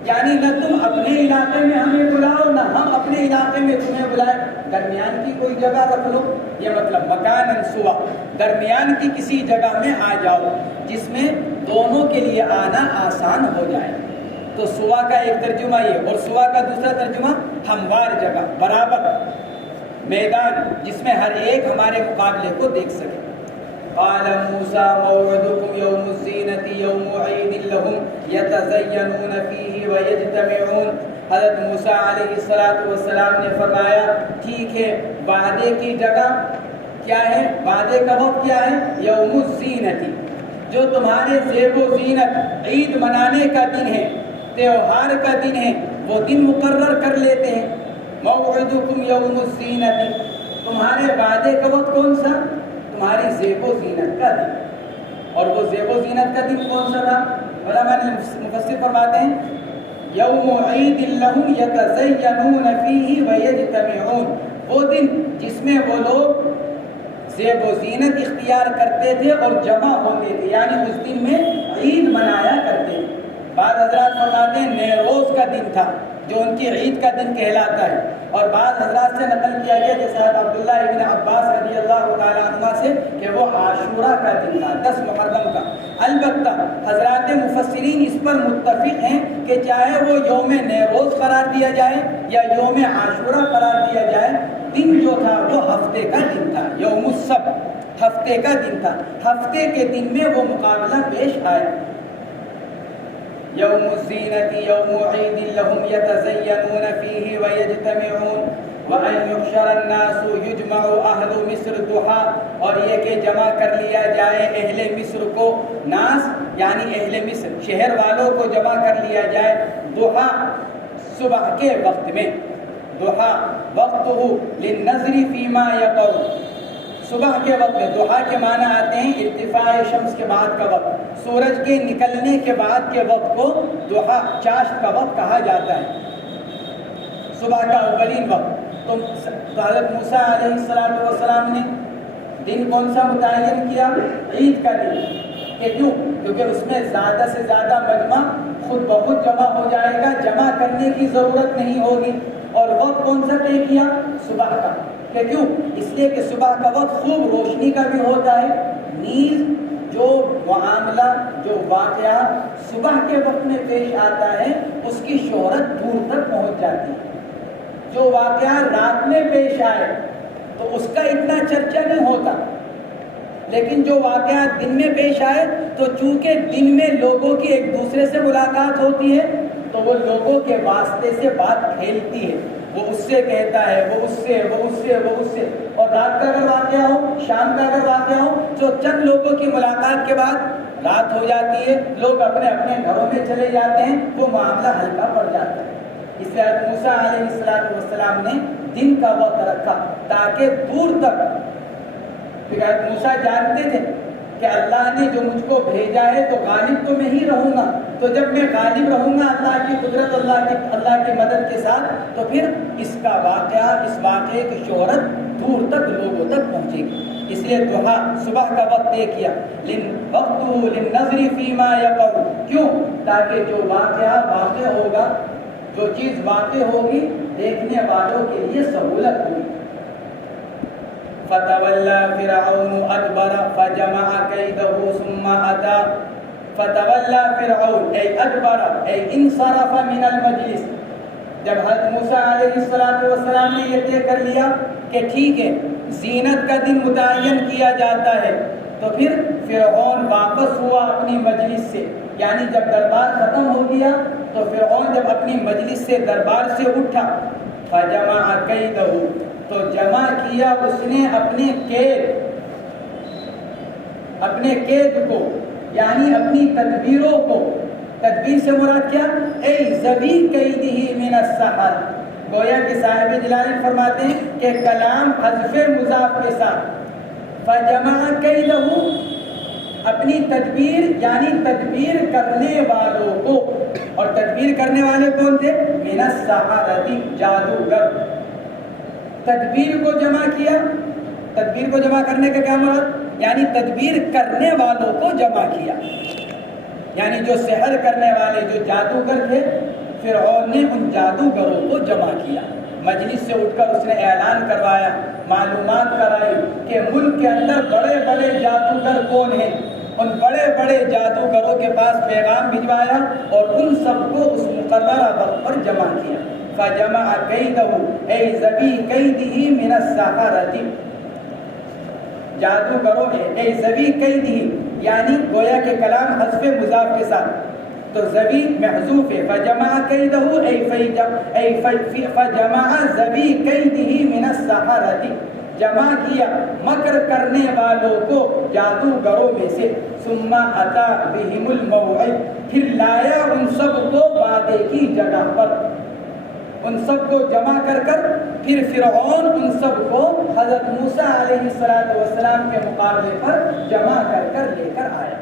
یعنی نہ تم اپنے علاقے میں ہمیں بلاؤ نہ ہم اپنے علاقے میں تمہیں بلائیں. درمیان کی کوئی جگہ رکھ لو. یہ مطلب مکان سوا، درمیان کی کسی جگہ میں آ جاؤ جس میں دونوں کے لیے آنا آسان ہو جائے. تو سوا کا ایک ترجمہ یہ، اور سوا کا دوسرا ترجمہ ہموار جگہ، برابر میدان جس میں ہر ایک ہمارے مقابلے کو دیکھ سکے. قال موسیٰ موعدکم یوم الزینۃ یوم عید لہم یتزینون فیہ ویجتمعون. حضرت موسیٰ علیہ السلام نے فرمایا ٹھیک ہے، وعدے کی جگہ کیا ہے؟ وعدے کا وقت کیا ہے؟ یوم الزینۃ، جو تمہارے زیب و زینت عید منانے کا دن ہے، تہوار کا دن ہے، وہ دن مقرر کر لیتے ہیں. موعدکم یوم الزینۃ، تمہارے وعدے کا وقت کون سا؟ تمہاری زیب و زینت کا دن. اور وہ زیب و زینت کا دن کون سا تھا؟ علماء مفسر فرماتے ہیں یوم عید لہم یتزینون فیہ ویجتمعون. وہ دن جس میں وہ لوگ زیب و زینت اختیار کرتے تھے اور جمع ہوتے تھے، یعنی اس دن میں عید منایا کرتے تھے. بعض حضرات فرماتے ہیں نیروز کا دن تھا جو ان کی عید کا دن کہلاتا ہے. اور بعض حضرات سے نقل کیا گیا جیسے عبداللہ ابن عباس رضی اللہ تعالیٰ عنہ سے کہ وہ عاشورہ کا دن تھا، 10 محرم کا. البتہ حضرات مفسرین اس پر متفق ہیں کہ چاہے وہ یوم نیروز قرار دیا جائے یا یوم عاشورہ قرار دیا جائے، دن جو تھا وہ ہفتے کا دن تھا. یوم السبت ہفتے کا دن تھا. ہفتے کے دن میں وہ مقابلہ پیش آیا. یوم الزینۃ یوم عید لہم یتزینون فیہ ویجتمعون وَأَن يُحْشَرَ النَّاسُ يُجْمَعُ أَهْلُ مِصْرَ ضُحًى، اور یہ کہ جمع کر لیا جائے اہل مصر کو. ناس یعنی اہل مصر، شہر والوں کو جمع کر لیا جائے ضحیٰ، صبح کے وقت میں. ضحیٰ وقتہ للنظر فیما یقع، صبح کے وقت میں. ضحیٰ کے معنی آتے ہیں ارتفاع شمس کے بعد کا وقت، سورج کے نکلنے کے بعد کے وقت کو ضحیٰ چاشت کا وقت کہا جاتا ہے، صبح کا اولین وقت. تو حضرت موسیٰ علیہ السلام نے دن کون سا متعین کیا؟ عید کا دن. کہ کیوں؟ کیونکہ اس میں زیادہ سے زیادہ مجمع خود بخود جمع ہو جائے گا، جمع کرنے کی ضرورت نہیں ہوگی. اور وقت کون سا طے کیا؟ صبح کا. کہ کیوں؟ اس لیے کہ صبح کا وقت خوب روشنی کا بھی ہوتا ہے، نیز جو معاملہ جو واقعہ صبح کے وقت میں پیش آتا ہے اس کی شہرت دور تک پہنچ جاتی ہے. جو واقعہ رات میں پیش آئے تو اس کا اتنا چرچا نہیں ہوتا، لیکن جو واقعہ دن میں پیش آئے تو چونکہ دن میں لوگوں کی ایک دوسرے سے ملاقات ہوتی ہے تو وہ لوگوں کے واسطے سے بات پھیلتی ہے. وہ اس سے کہتا ہے، وہ اس سے، وہ اس سے، وہ اس سے. اور رات کا اگر واقعہ ہو، شام کا اگر واقعہ ہو تو چند لوگوں کی ملاقات کے بعد رات ہو جاتی ہے، لوگ اپنے اپنے گھروں میں چلے جاتے ہیں، وہ معاملہ ہلکا پڑ جاتا ہے. اس لیے موسیٰ علیہ السلام نے دن کا وقت رکھا تاکہ دور تک. موسیٰ جانتے تھے کہ اللہ نے جو مجھ کو بھیجا ہے تو غالب تو میں ہی رہوں گا، تو جب میں غالب رہوں گا اللہ کی قدرت، اللہ کی مدد کے ساتھ، تو پھر اس کا واقعہ، اس واقعے کی شہرت دور تک لوگوں تک پہنچے گی۔ اس لیے دعا صبح کا وقت طے کیا، وقتہ للنظر فیما یقع، کیوں؟ تاکہ جو واقعہ واقع ہوگا، جو چیز واقع ہوگی، دیکھنے والوں کے لیے سہولت ہوگی۔ فتولى فرعون ادبر فجمع كيده ثم اتى، فتولى فرعون اي ادبر اي انصرف من المجلس، جب حضرت موسیٰ علیہ السلام نے یہ طے کر لیا کہ ٹھیک ہے زینت کا دن متعین کیا جاتا ہے، تو پھر فرعون واپس ہوا اپنی مجلس سے، یعنی جب دربار ختم ہو گیا تو فرعون جب اپنی مجلس سے دربار سے اٹھا، فجمع کیدہ، تو جمع کیا اس نے اپنے قید کو، یعنی اپنی تدبیروں کو۔ تدبیر سے مراد کیا؟ اے ذوی قیدہ من السحر، گویا کہ صاحب جلالین فرماتے ہیں کہ کلام حذف مضاف کے ساتھ، فجمع کیدہ، اپنی تدبیر، یعنی تدبیر کرنے والوں کو، اور تدبیر کرنے والے کون تھے؟ من السحرۃ، جادوگر۔ تدبیر کو جمع کیا، تدبیر کو جمع کرنے کا کیا مراد؟ یعنی تدبیر کرنے والوں کو جمع کیا، یعنی جو سحر کرنے والے، جو جادوگر تھے، فرعون نے ان جادوگروں کو جمع کیا۔ مجلس سے اٹھ کر اس نے اعلان کروایا، معلومات کرائی کہ ملک کے اندر بڑے بڑے جادوگر کون ہیں، ان بڑے بڑے جادوگروں کے پاس پیغام بھجوایا اور ان سب کو اس مقررہ وقت پر جمع کیا۔ فجمع کیدہ اے ذوی قیدہ من السحرۃ، جادوگروں نے، اے ذوی قیدہ، یعنی گویا کہ کلام حذف مضاف کے ساتھ، تو ذوی محذوف ہے، فجمع کیدہ اے فجمع ذوی قیدہ من السحرۃ، جمع کیا مکر کرنے والوں کو جادوگروں میں سے، ثم اتی بہم الموعد، پھر لایا ان سب کو وعدے کی جگہ پر، ان سب کو جمع کر کر پھر فرعون ان سب کو حضرت موسیٰ علیہ السلام کے مقابلے پر جمع کر کر لے کر آیا۔